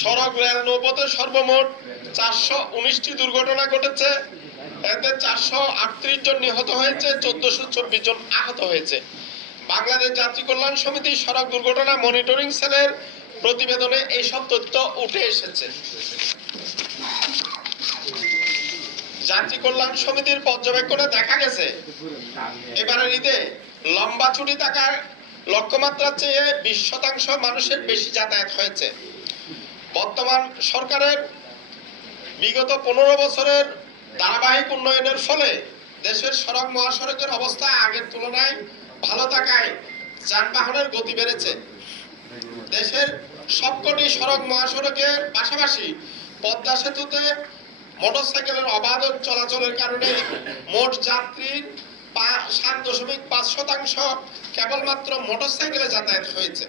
সড়ক রেল নৌপথে সর্বমোট 419টি দুর্ঘটনা ঘটেছে। এতে 438 জন নিহত হয়েছে, 1424 জন আহত হয়েছে। বাংলাদেশ যাত্রী কল্যাণ সমিতি সড়ক দুর্ঘটনা মনিটরিং সেলের প্রতিবেদনে এইসব তথ্য উঠে এসেছে। যাত্রী কল্যাণ সমিতির পর্যবেক্ষণে দেখা গেছে এবারের ঈদে লম্বা ছুটি থাকার লক্ষ্যমাত্রার চেয়ে 20% মানুষের বেশি যাতায়াত হয়েছে। বর্তমান সরকারের বিগত 15 বছরের ধারাবাহিক উন্নয়নের ফলে দেশের সড়ক মহাসড়কের অবস্থা আগের তুলনায় ভালো থাকায় যানবাহনের গতি বেড়েছে। দেশের সবকটি সড়ক মহাসড়কের পাশাপাশি পদ্মা সেতুতে মোটরসাইকেলের অবাধ চলাচলের কারণে মোট যাত্রীর 7.5% কেবলমাত্র মোটরসাইকেলে যাতায়াত হয়েছে।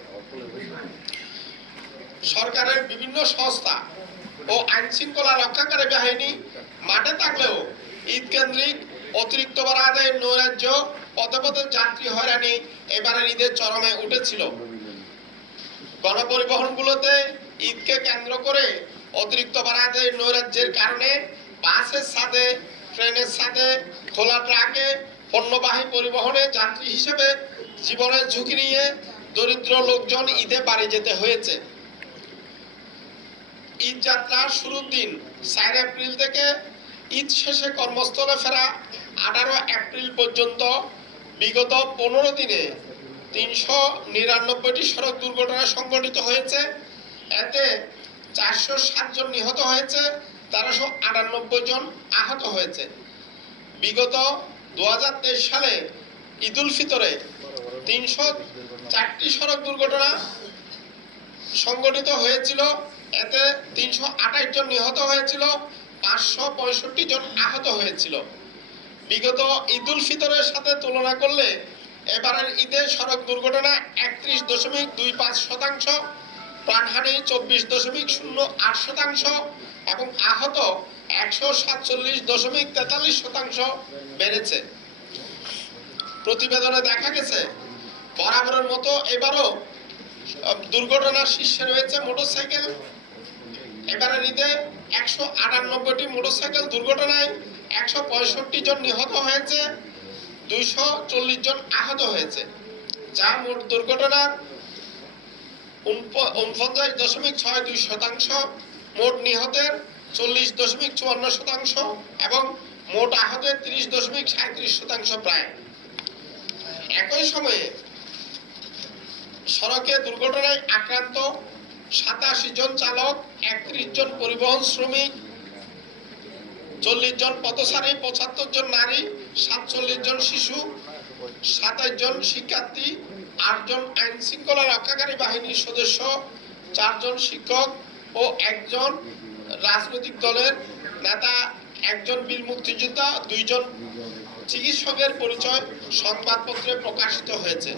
সরকারের বিভিন্ন সংস্থা ও আইন শৃঙ্খলা রক্ষাকারী বাহিনী মাঠে থাকলেও ঈদ কেন্দ্রিক অতিরিক্ত ভাড়া আদায়ের নৈরাজ্য, পথে পথে যাত্রী হয়রানি এবারের ঈদের চরমে উঠেছিল। গণপরিবহনগুলোতে ঈদকে কেন্দ্র করে অতিরিক্ত ভাড়া আদায়ের নৈরাজ্যের কারণে বাসের সাথে, ট্রেনের সাথে, খোলা ট্রাকে পণ্যবাহী পরিবহনে যাত্রী হিসেবে জীবনের ঝুঁকি নিয়ে দরিদ্র লোকজন ঈদে বাড়ি যেতে হয়েছে। ঈদ যাত্রার শুরুর দিন 4 এপ্রিল থেকে ঈদ শেষে কর্মস্থলে ফেরা 18 এপ্রিল পর্যন্ত বিগত 15 দিনে 399টি সড়ক দুর্ঘটনা সংঘটিত হয়েছে। এতে 407 জন নিহত হয়েছে, 1398 জন আহত হয়েছে। বিগত 2023 সালে ঈদুল ফিতরে 304টি সড়ক দুর্ঘটনা সংঘটিত হয়েছিল। এতে 328 জন নিহত হয়েছিল, 565 জন আহত হয়েছিল। বিগত ঈদুল ফিতরের সাথে তুলনা করলে এবারের ঈদে সড়ক দুর্ঘটনা 31.25%, প্রাণহানি 24.08% এবং আহত 147.43% বেড়েছে। প্রতিবেদনে দেখা গেছে বরাবরের মতো এবারও দুর্ঘটনার শীর্ষে রয়েছে মোটরসাইকেল। এবারের ঈদে 198টি মোটরসাইকেল দুর্ঘটনায় 165 জন নিহত হয়েছে, 240 জন আহত হয়েছে, যা মোট দুর্ঘটনার 49.62%, মোট নিহতের 40.54% এবং মোট আহতের 30.37% প্রায়। একই সময়ে সড়কে দুর্ঘটনায় আক্রান্ত 87 জন চালক, 31 জন পরিবহন শ্রমিক, 40 জন পথচারী, 75 জন নারী, 47 জন শিশু, 27 জন শিক্ষার্থী, 8 জন আইন শৃঙ্খলা রক্ষাকারী বাহিনীর সদস্য, 4 জন শিক্ষক ও 1 জন রাজনৈতিক দলের নেতা, 1 জন বীর মুক্তিযোদ্ধা, 2 জন চিকিৎসকের পরিচয় সংবাদপত্রে প্রকাশিত হয়েছে।